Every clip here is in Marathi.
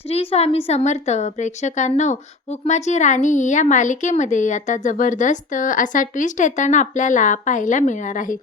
श्री स्वामी समर्थ प्रेक्षकांनो, हुकमाची राणी या मालिकेमध्ये आता जबरदस्त असा ट्विस्ट येताना आपल्याला पाहायला मिळणार आहे.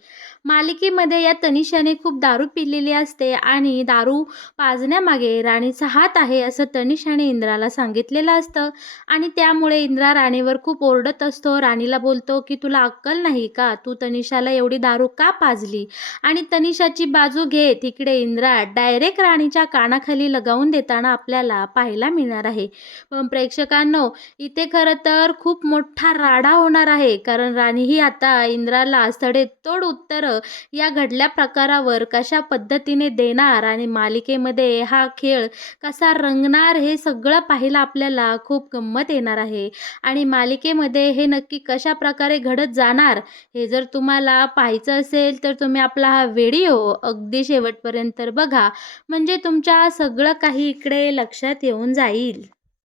मालिकेमध्ये या तनिषाने खूप दारू पिलेली असते आणि दारू पाजण्यामागे राणीचा हात आहे असं तनिषाने इंद्राला सांगितलेलं असतं आणि त्यामुळे इंद्रा राणीवर खूप ओरडत असतो. राणीला बोलतो की तुला अक्कल नाही का, तू तनिषाला एवढी दारू का पाजली? आणि तनिषाची बाजू घेत इकडे इंद्रा डायरेक्ट राणीच्या कानाखाली लगावून देताना आपल्याला पाहायला मिळणार आहे. पण प्रेक्षकांनो, इथे खरं तर खूप मोठा राडा होणार आहे, कारण राणी ही आता इंद्राला सडेतोड उत्तरं या घडल्या प्रकारावर कशा पद्धतीने देणार आणि मालिकेमध्ये हा खेळ कसा रंगणार हे सगळं पाहायला आपल्याला खूप गंमत येणार आहे. आणि मालिकेमध्ये हे नक्की कशा प्रकारे घडत जाणार हे जर तुम्हाला पाहायचं असेल तर तुम्ही आपला हा व्हिडिओ अगदी शेवटपर्यंत बघा, म्हणजे तुमच्या सगळं काही इकडे लक्षात येऊन जाईल.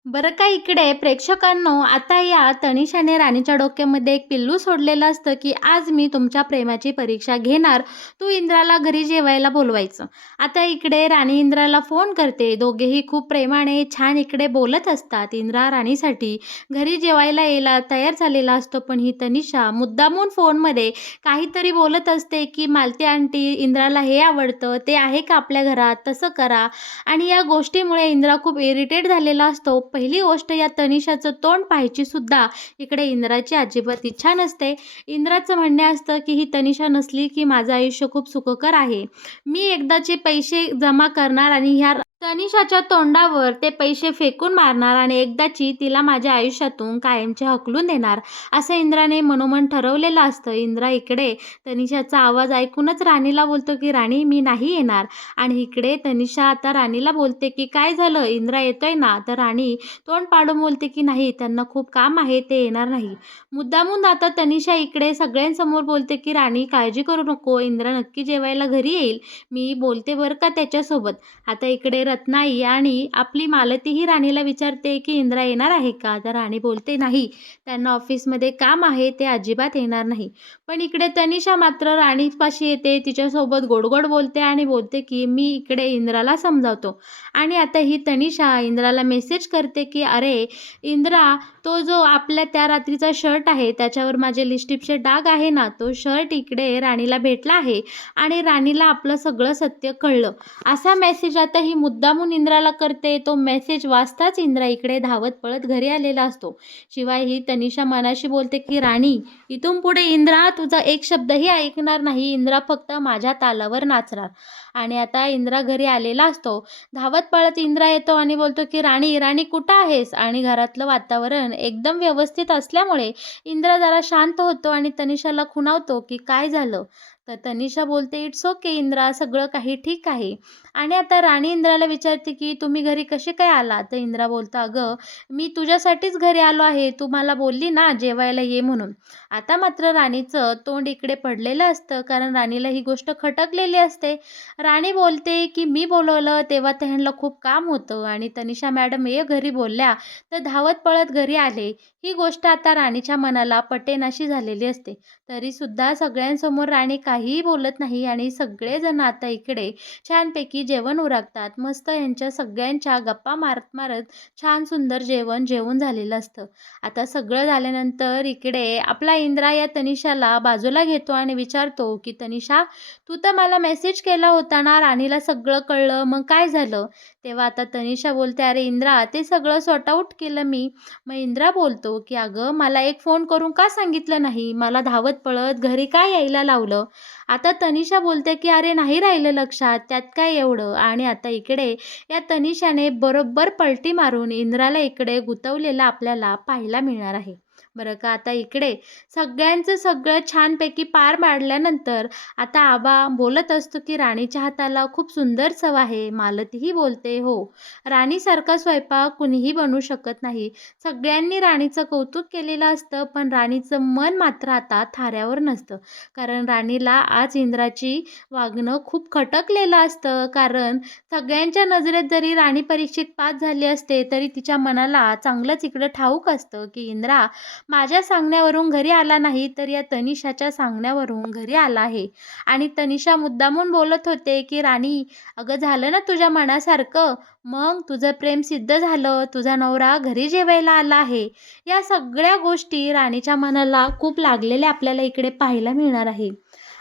बरं का इकडे प्रेक्षकांनो, आता या तनिषाने राणीच्या डोक्यामध्ये एक पिल्लू सोडलेलं असतं की आज मी तुमच्या प्रेमाची परीक्षा घेणार, तू इंद्राला घरी जेवायला बोलवायचं. आता इकडे राणी इंद्राला फोन करते. दोघेही खूप प्रेमाने छान इकडे बोलत असतात. इंद्रा राणीसाठी घरी जेवायला यायला तयार झालेला असतो, पण ही तनिषा मुद्दामून फोनमध्ये काहीतरी बोलत असते की मालती आंटी, इंद्राला हे आवडतं, ते आहे का आपल्या घरात, तसं करा. आणि या गोष्टीमुळे इंद्रा खूप इरिटेट झालेला असतो. पहिली गोष्ट, या तनिषाचं तोंड पाहायची सुद्धा इकडे इंद्राची अजिबात इच्छा नसते. इंद्राचं म्हणणे असतं की ही तनिषा नसली की माझं आयुष्य खूप सुखकर आहे. मी एकदाचे पैसे जमा करणार आणि ह्या तनिषाच्या तोंडावर ते पैसे फेकून मारणार आणि एकदाची तिला माझ्या आयुष्यातून कायमचे हकलून देणार, असं इंद्राने मनोमन ठरवलेलं असतं. इंद्रा इकडे तनिषाचा आवाज ऐकूनच राणीला बोलतो की राणी, मी नाही येणार. आणि इकडे तनिषा आता राणीला बोलते की काय झालं, इंद्रा येतोय ना? तर राणी तोंड पाडून बोलते की नाही, त्यांना खूप काम आहे, ते येणार नाही. मुद्दामून आता तनिषा इकडे सगळ्यांसमोर बोलते की राणी काळजी करू नको, इंद्रा नक्की जेवायला घरी येईल, मी बोलते बरं का त्याच्यासोबत. आता इकडे रत्नाई आणि आपली मालतीही राणीला विचारते की इंद्रा येणार आहे का? तर राणी बोलते नाही, त्यांना ऑफिसमध्ये काम आहे, ते अजिबात येणार नाही. पण इकडे तनिषा मात्र राणीपाशी येते, तिच्यासोबत गोड बोलते आणि बोलते की मी इकडे इंद्राला समजावतो. आणि आता ही तनिषा इंद्राला मेसेज करते की अरे इंद्रा, तो जो आपल्या त्या रात्रीचा शर्ट आहे त्याच्यावर माझे लिपस्टिकचे डाग आहे ना, तो शर्ट इकडे राणीला भेटला आहे आणि राणीला आपलं सगळं सत्य कळलं, असा मेसेज आता ही मुद्दामून इंद्राला करते. तो मेसेज वाचताच इंद्रा इकडे धावत पळत घरी आलेला असतो. शिवाय ही तनिषा मनाशी बोलते की राणी, इथून पुढे इंद्रा तुझा एक शब्दही ऐकणार नाही, इंद्रा फक्त माझ्या तालावर नाचणार. आणि आता इंद्रा घरी आलेला असतो. धावत पळत इंद्रा येतो आणि बोलतो की राणी, राणी कुठं आहेस? आणि घरातलं वातावरण एकदम व्यवस्थित असल्यामुळे इंद्रा जरा शांत होतो आणि तनिषाला खुणावतो की काय झालं? तर तनिषा बोलते इट्स ओके इंद्रा, सगळं काही ठीक आहे. आणि आता राणी इंद्राला विचारते की तुम्ही घरी कसे काय आला? तर इंद्रा बोलतो अगं, मी तुझ्यासाठीच घरी आलो आहे, तू मला बोलली ना जेवायला ये म्हणून. आता मात्र राणीचं तोंड इकडे पडलेलं असतं, कारण राणीला ही गोष्ट खटकलेली असते. राणी बोलते की मी बोलवलं तेव्हा त्यांना खूप काम होतं आणि तनिषा मॅडम ये घरी बोलल्या तर धावत पळत घरी आले. ही गोष्ट आता राणीच्या मनाला पटेनाशी झालेली असते. तरीसुद्धा सगळ्यांसमोर राणी काहीही बोलत नाही आणि सगळेजण आता इकडे छानपैकी जेवण उरकतात. मस्त यांच्या सगळ्यांच्या गप्पा मारत मारत छान सुंदर जेवण जेवून झालेलं असतं. आता सगळं झाल्यानंतर इकडे आपला इंद्रा या तनिषाला बाजूला घेतो आणि विचारतो की तनिषा, तू तर मला मेसेज केला होता ना, राणीला सगळं कळलं, मग काय झालं? तेव्हा आता तनिषा बोलते अरे इंद्रा, ते सगळं सॉर्ट आउट केलं मी. मग इंद्रा बोलतो की अगं, मला एक फोन करून का सांगितलं नाही, मला धावत पळत घरी का यायला लावलं? आता तनिषा बोलते की अरे नाही राहिलं लक्षात, त्यात काय एवढं? आणि आता इकडे या तनिषाने बरोबर पलटी मारून इंद्राला इकडे गुंतवलेलं आपल्याला पाहायला मिळणार आहे. बरं का, आता इकडे सगळ्यांचं सगळं छानपैकी पार पाडल्यानंतर आता आबा बोलत असतो की राणीच्या हाताला खूप सुंदर चव आहे. मालतीही बोलते हो, राणीसारखा स्वयंपाक कुणीही बनवू शकत नाही. सगळ्यांनी राणीचं कौतुक केलेलं असतं, पण राणीचं मन मात्र आता थाऱ्यावर नसतं, कारण राणीला आज इंद्राची वागणं खूप खटकलेलं असतं. कारण सगळ्यांच्या नजरेत जरी राणी परीक्षेत पास झाली असते तरी तिच्या मनाला चांगलंच इकडं ठाऊक असतं की इंद्रा माझ्या सांगण्यावरून घरी आला नाही, तर या तनिषाच्या सांगण्यावरून घरी आला आहे. आणि तनिषा मुद्दामून बोलत होते, की "राणी, अगं झालं ना तुझ्या मनासारखं? मग तुझं प्रेम सिद्ध झालं. तुझा नवरा घरी जेवायला आला आहे." या सगळ्या गोष्टी राणीच्या मनाला खूप लागलेल्या आपल्याला इकडे पाहायला मिळणार आहे.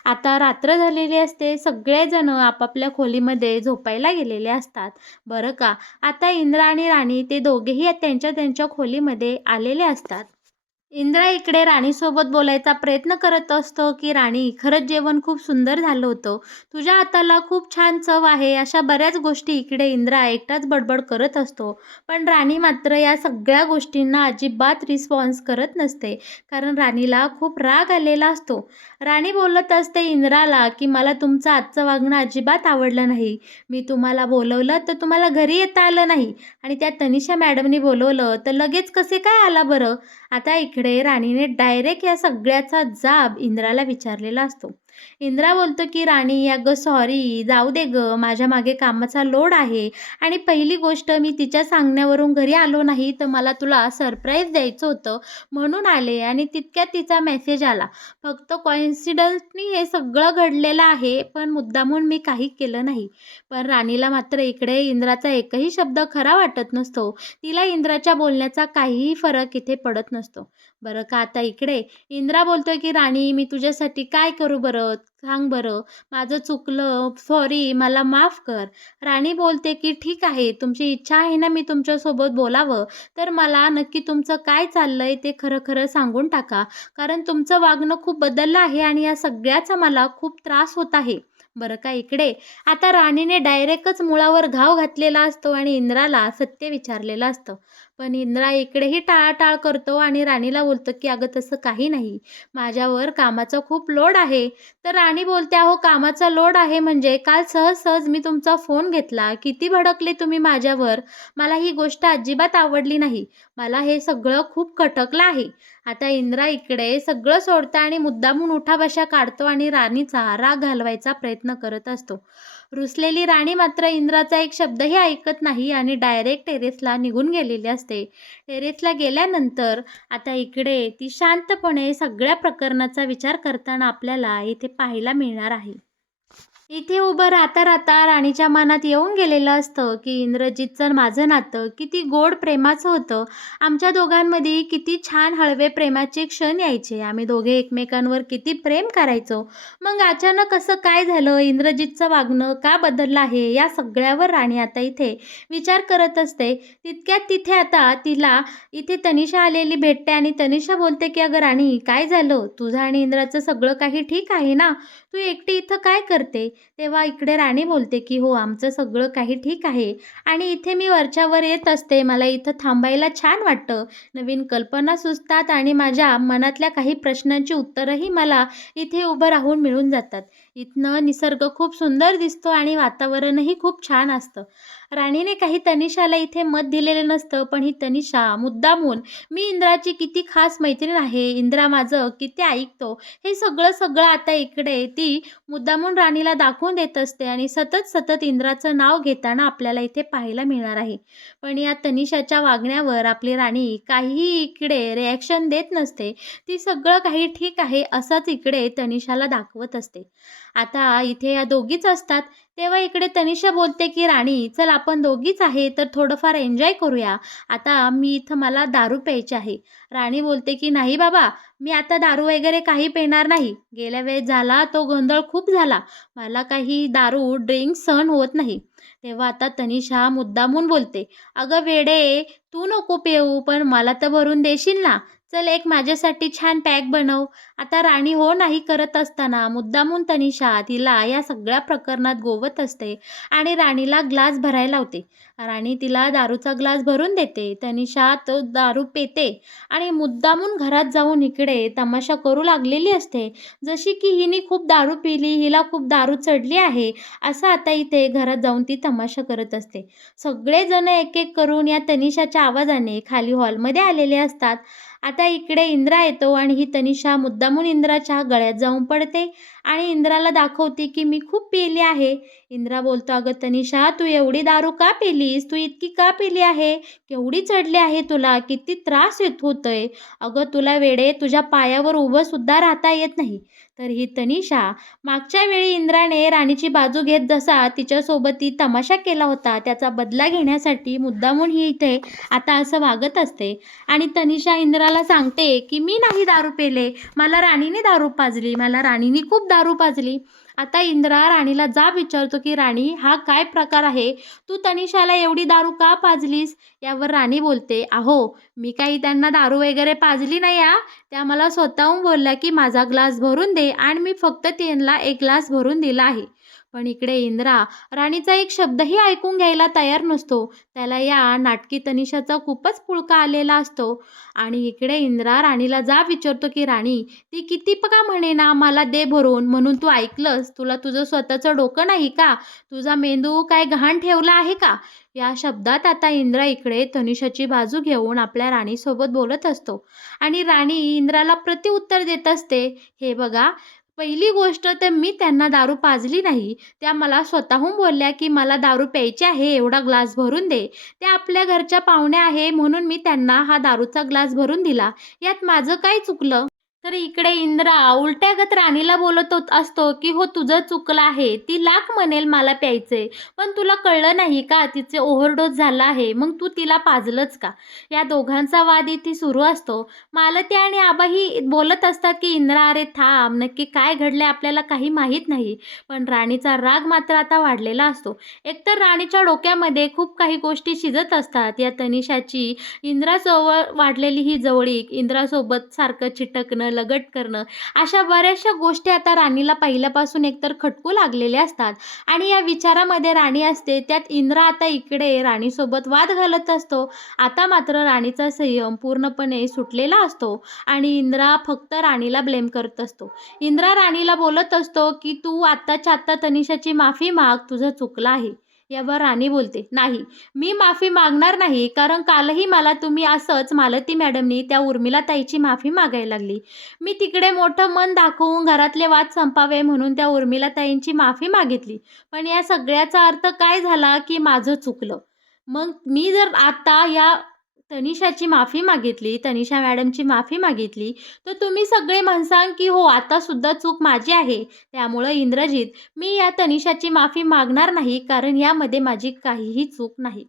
आता रात्र झालेली असते. सगळेजण आपापल्या खोलीमध्ये झोपायला गेलेले असतात. बरं का. आता इंद्र आणि राणी ते दोघेही त्यांच्या त्यांच्या खोलीमध्ये आलेले असतात. इंद्रा इकडे राणीसोबत बोलायचा प्रयत्न करत असतो, की "राणी, खरंच जेवण खूप सुंदर झालं होतं. तुझ्या हाताला खूप छान चव आहे." अशा बऱ्याच गोष्टी इकडे इंद्रा एकटाच बडबड करत असतो. पण राणी मात्र या सगळ्या गोष्टींना अजिबात रिस्पॉन्स करत नसते. कारण राणीला खूप राग आलेला असतो. राणी बोलत असते इंद्राला, की "मला तुमचं आजचं वागणं अजिबात आवडलं नाही. मी तुम्हाला बोलवलं तर तुम्हाला घरी येता आलं नाही आणि त्या तनिषा मॅडमनी बोलवलं तर लगेच कसे काय आला बरं?" आता इकडे राणीने डायरेक्ट या सगळ्याचा जाब इंद्राला विचारलेला असतो. इंद्रा बोलतो, की "राणी, अगं सॉरी, जाऊ दे गं, माझ्या मागे कामाचा लोड आहे आणि पहिली गोष्ट मी तिच्या सांगण्यावरून घरी आलो नाही, तर मला तुला सरप्राईज द्यायचं होतं म्हणून आले आणि तितक्यात तिचा मेसेज आला. फक्त कॉइन्सिडन्सनी हे सगळं घडलेलं आहे, पण मुद्दामून मी काही केलं नाही." पण राणीला मात्र इकडे इंद्राचा एकही शब्द खरा वाटत नसतो. तिला इंद्राच्या बोलण्याचा काहीही फरक इथे पडत नसतो. बरं का, आता इकडे इंद्रा बोलतोय, की "राणी, मी तुझ्यासाठी काय करू बरं? सांग बरं. माझं चुकलं. सॉरी, मला माफ कर." राणी बोलते, की "ठीक आहे, तुमची इच्छा आहे ना मी तुमच्यासोबत बोलावं, तर मला नक्की तुमचं काय चाललंय ते खरं-खरं सांगून टाका. कारण तुमचं वागणं खूप बदललं आहे आणि या सगळ्याचा मला खूप त्रास होत आहे." बरं का, इकडे आता राणीने डायरेक्टच मुळावर घाव घातलेला असतो आणि इंद्राला सत्य विचारलेलं असतं. पण इंद्रा इकडेही टाळाटाळ करतो आणि राणीला बोलतो, की "अगं तसं काही नाही. माझ्यावर कामाचा खूप लोड आहे." तर राणी बोलते, "अहो कामाचा लोड आहे म्हणजे काल सहज-सहज मी तुमचा फोन घेतला. किती भडकले तुम्ही माझ्यावर. मला ही गोष्ट अजिबात आवडली नाही. मला हे सगळं खूप खटकलं आहे." आता इंद्रा इकडे सगळं सोडतो आणि मुद्दामून उठाबशा काढतो आणि राणीचा राग घालवायचा प्रयत्न करत असतो. रुसलेली राणी मात्र इंद्राचा एक शब्दही ऐकत नाही आणि डायरेक्ट टेरेसला निघून गेलेली असते. टेरेसला गेल्यानंतर आता इकडे ती शांतपणे सगळ्या प्रकरणाचा विचार करताना आपल्याला इथे पाहायला मिळणार आहे. इथे उभं राहता-राहता राणीच्या मनात येऊन गेलेलं असतं, की इंद्रजितचं माझं नातं किती गोड प्रेमाचं होतं. आमच्या दोघांमध्ये किती छान हळवे प्रेमाचे क्षण यायचे. आम्ही दोघे एकमेकांवर किती प्रेम करायचो. मग अचानक असं काय झालं? इंद्रजितचं वागणं का बदललं आहे? या सगळ्यावर राणी आता इथे विचार करत असते. तितक्यात तिथे आता तिला इथे तनिषा आलेली भेटते आणि तनिषा बोलते, की "अगं राणी, काय झालं? तुझं आणि इंद्राचं सगळं काही ठीक आहे ना? तू एकटी इथं काय करते?" तेव्हा इकडे राणी बोलते, की "हो, आमचं सगळं काही ठीक आहे आणि इथे मी वरच्यावर येत असते. मला इथं थांबायला छान वाटतं. नवीन कल्पना सुचतात आणि माझ्या मनातल्या काही प्रश्नांची उत्तरंही मला इथे उभं राहून मिळून जातात. इथनं निसर्ग खूप सुंदर दिसतो आणि वातावरणही खूप छान असतं." राणीने काही तनिषाला इथे मत दिलेलं नसतं, पण ही तनिषा मुद्दामून "मी इंद्राची किती खास मैत्रीण आहे. इंद्रा माझं किती ऐकतो." हे सगळं आता इकडे ती मुद्दामून राणीला दाखवून देत असते आणि सतत इंद्राचं नाव घेताना आपल्याला इथे पाहायला मिळणार आहे. पण या तनिषाच्या वागण्यावर आपली राणी काहीही इकडे रिॲक्शन देत नसते. ती सगळं काही ठीक आहे असंच इकडे तनिषाला दाखवत असते. आता इथे या दोघीच असतात. तेव्हा इकडे तनिषा बोलते, की "राणी, चल आपण दोघीच आहे तर थोडंफार एन्जॉय करूया. आता मला दारू प्यायची आहे." राणी बोलते, की "नाही बाबा, मी आता दारू वगैरे काही पिणार नाही. गेल्या वेळेस झाला तो गोंधळ खूप झाला. मला काही दारू, ड्रिंक्स सहन होत नाही." तेव्हा आता तनिषा मुद्दामून बोलते, "अगं वेडे, तू नको पिऊ, पण मला तर भरून देशील ना? चल एक माझ्यासाठी छान पॅक बनव." आता राणी हो नाही करत असताना मुद्दामून तनिषा तिला या सगळ्या प्रकरणात गोवत असते आणि राणीला ग्लास भरायला लावते. राणी तिला दारूचा ग्लास भरून देते. तनिषा तो दारू पिते आणि मुद्दामून घरात जाऊन इकडे तमाशा करू लागलेली असते. जशी की हिने खूप दारू पिली, हिला खूप दारू चढली आहे, असं आता इथे घरात जाऊन ती तमाशा करत असते. सगळेजण एक-एक करून या तनिषाच्या आवाजाने खाली हॉलमध्ये आलेले असतात. आता इकडे इंद्रा येतो आणि ही तनिषा मुद्दामून इंद्राच्या गळ्यात जाऊन पडते आणि इंद्राला दाखवते की मी खूप पिली आहे. इंद्रा बोलतो, "अगं तनिषा, तू एवढी दारू का पिलीस? तू इतकी का पिली आहे? केवढी चढली आहे तुला? किती त्रास येत होतोय? अगं तुला वेडे, तुझ्या पायावर उभं सुद्धा राहता येत नाही." तर ही तनिषा मागच्या वेळी इंद्राने राणीची बाजू घेत जसा तिच्यासोबत ती तमाशा केला होता, त्याचा बदला घेण्यासाठी मुद्दामून ही इथे आता असं वागत असते. आणि तनिषा इंद्राला सांगते, की "मी नाही दारू पेले. मला राणीने दारू पाजली. मला राणीने खूप दारू पाजली." आता इंद्रा राणीला जाब विचारतो, की "राणी, हा काय प्रकार आहे? तू तनिषाला एवढी दारू का पाजलीस?" यावर राणी बोलते, "अहो, मी काही त्यांना दारू वगैरे पाजली नाही हां. त्या मला स्वतःहून बोलल्या, की माझा ग्लास भरून दे आणि मी फक्त त्यांना एक ग्लास भरून दिला आहे." पण इकडे इंद्रा राणीचा एक शब्दही ऐकून घ्यायला तयार नसतो. त्याला या नाटकी तनिषाचा खूपच पुळका आलेला असतो. आणि इकडे इंद्रा राणीला जाब विचारतो, की "राणी, ती किती का म्हणेना मला दे भरून, म्हणून तू ऐकलंस? तुला तुझं स्वतःचं डोकं नाही का? तुझा मेंदू काय गहाण ठेवला आहे का?" या शब्दात आता इंद्रा इकडे तनिषाची बाजू घेऊन आपल्या राणीसोबत बोलत असतो. आणि राणी इंद्राला प्रत्युत्तर देत असते, "हे बघा, पहिली गोष्ट तर मी त्यांना दारू पाजली नाही. त्या मला स्वतःहून बोलल्या, की "मला दारू प्यायची आहे, एवढा ग्लास भरून दे." त्या आपल्या घरच्या पाहुण्या आहे म्हणून मी त्यांना हा दारूचा ग्लास भरून दिला. यात माझं काय चुकलं? तर इकडे इंद्रा उलट्यागत राणीला बोलत असतो, की "हो तुझं चुकलं आहे. ती लाख म्हणेल मला प्यायचंय, पण तुला कळलं नाही का तिचे ओव्हरडोस झाला आहे, मग तू तिला पाजलंच का?" या दोघांचा वाद इथे सुरू असतो. मालती आणि आबाही बोलत असतात, की "इंद्रा, अरे थांब, नक्की काय घडलंय आपल्याला काही माहीत नाही." पण राणीचा राग मात्र आता वाढलेला असतो. एकतर राणीच्या डोक्यामध्ये खूप काही गोष्टी शिजत असतात. या तनिषाची इंद्राजवळ वाढलेली ही जवळीक, इंद्रासोबत सारखं चिटकणं, लगट करणं, अशा बऱ्याचशा गोष्टी आता राणीला पहिल्यापासून एकतर खटकू लागलेल्या असतात. आणि या विचारामध्ये राणी असते. त्यात इंद्र आता इकडे राणीसोबत वाद घालत असतो. आता मात्र राणीचा संयम पूर्णपणे सुटलेला असतो आणि इंद्रा फक्त राणीला ब्लेम करत असतो. इंद्रा राणीला बोलत असतो, की "तू आत्ताच्या आत्ता तनिषाची माफी माग, तुझं चुकलं आहे." यावर राणी बोलते, "नाही, मी माफी मागणार नाही, कारण कालही मला तुम्ही असंच मालती मॅडमनी त्या उर्मिला ताईची माफी मागायला लागली. मी तिकडे मोठं मन दाखवून घरातले वाद संपावे म्हणून त्या उर्मिला ताईंची माफी मागितली. पण या सगळ्याचा अर्थ काय झाला, की माझं चुकलं. मग मी जर आता या तनिषाची माफी मागितली, तनिषा मॅडमची माफी मागितली, तर तुम्ही सगळे म्हणसाल, की हो आता सुद्धा चूक माझी आहे. त्यामुळं इंद्रजित, मी या तनिषाची माफी मागणार नाही, कारण यामध्ये माझी काहीही चूक नाही."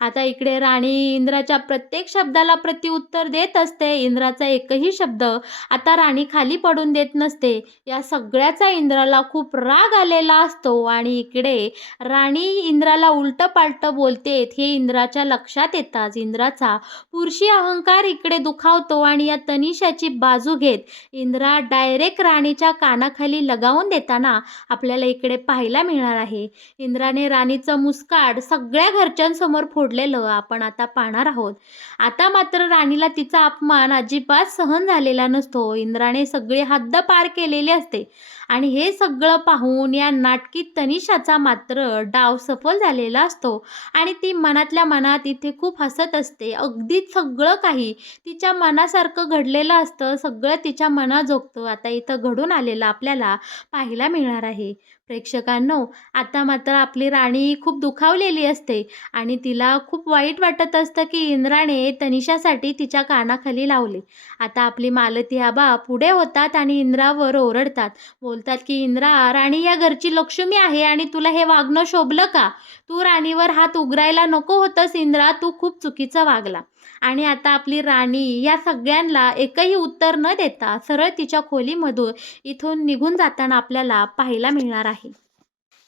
आता इकडे राणी इंद्राच्या प्रत्येक शब्दाला प्रत्युत्तर देत असते. इंद्राचा एकही शब्द आता राणी खाली पडून देत नसते. या सगळ्याचा इंद्राला खूप राग आलेला असतो आणि इकडे राणी इंद्राला उलटं-पालटं बोलते हे इंद्राच्या लक्षात येताच इंद्राचा पुरुषी अहंकार इकडे दुखावतो आणि या तनिषाची बाजू घेत इंद्रा डायरेक्ट राणीच्या कानाखाली लगावून देताना आपल्याला इकडे पाहायला मिळणार आहे. इंद्राने राणीचं मुस्काड सगळ्या घरच्यांसमोर फोडलेलं आपण आता पाहणार आहोत. आता मात्र राणीला तिचा अपमान अजिबात सहन झालेला नसतो. इंद्राने सगळी हद्द पार केलेली असते आणि हे सगळं पाहून या नाटकी तनिषाचा मात्र डाव सफल झालेला असतो आणि ती मनातल्या मनात इथे खूप हसत असते. अगदीच सगळं काही तिच्या मनासारखं घडलेलं असतं. सगळं तिच्या मनाजोगतं आता इथं घडून आलेलं आपल्याला पाहायला मिळणार आहे. प्रेक्षकांनो, आता मात्र आपली राणी खूप दुखावलेली असते आणि तिला खूप वाईट वाटत असतं, की इंद्राने तनिषासाठी तिच्या कानाखाली लावले. आता आपली मालती आबा पुढे होतात आणि इंद्रावर ओरडतात. बोलतात, की "इंद्रा, राणी या घरची लक्ष्मी आहे आणि तुला हे वागणं शोभलं का? तू राणीवर हात उघडायला नको होतंस इंद्रा, तू खूप चुकीचं वागला." आणि आता आपली राणी या सगळ्यांना एकही उत्तर न देता सरळ तिच्या खोलीमधून इथून निघून जाताना आपल्याला पाहायला मिळणार आहे.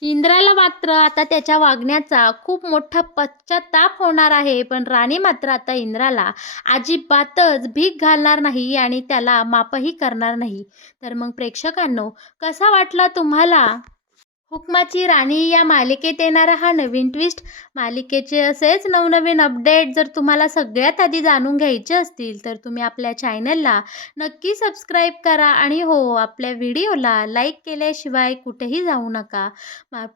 इंद्राला मात्र आता त्याच्या वागण्याचा खूप मोठा पश्चात्ताप होणार आहे. पण राणी मात्र आता इंद्राला अजिबातच भीक घालणार नाही आणि त्याला माफही करणार नाही. तर मग प्रेक्षकांनो, कसा वाटला तुम्हाला हुकमाची राणी या मालिकेत येणारा हा नवीन ट्विस्ट, मालिकेचे असेच नवनवीन अपडेट जर तुम्हाला सगळ्यात आधी जाणून घ्यायचे असतील, तर तुम्ही आपल्या चॅनलला नक्की सबस्क्राईब करा आणि हो, आपल्या व्हिडिओला लाईक केल्याशिवाय कुठेही जाऊ नका.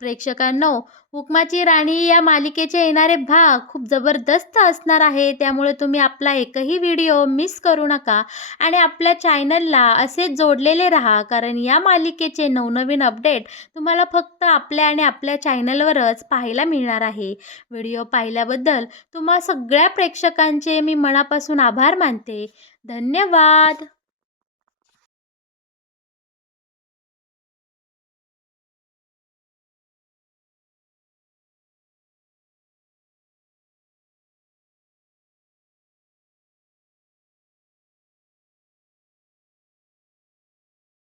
प्रेक्षकांनो, हुकमाची राणी या मालिकेचे येणारे भाग खूप जबरदस्त असणार आहे, त्यामुळे तुम्ही आपला एकही व्हिडिओ मिस करू नका आणि आपल्या चॅनलला असेच जोडलेले राहा, कारण या मालिकेचे नवनवीन अपडेट तुम्हाला फक्त आपल्या आणि आपल्या चॅनलवरच पाहायला मिळणार आहे. व्हिडिओ पाहिल्याबद्दल तुम्हा सगळ्या प्रेक्षकांचे मी मनापासून आभार मानते. धन्यवाद.